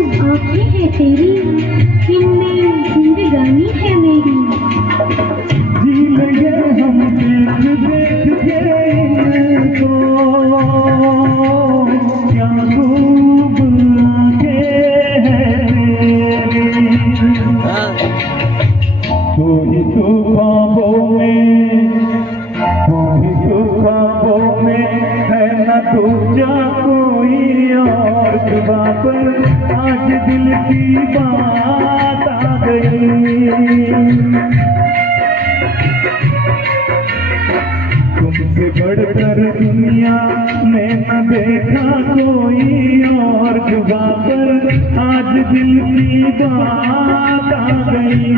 आंखें हैं तेरी, इनमें जिंदगानी है मेरी। जी लगे हम देख देख के इनको, क्या खूब आंखें हैं तेरी। तू ही तू ख्वाबों में, तू ही तू ख्वाबों में है न दूजा कोई और। जुबां पर आज दिल की बात आ गई। तुमसे बढ़कर दुनिया में न देखा कोई और। जुबां पर आज दिल की बात आ गई।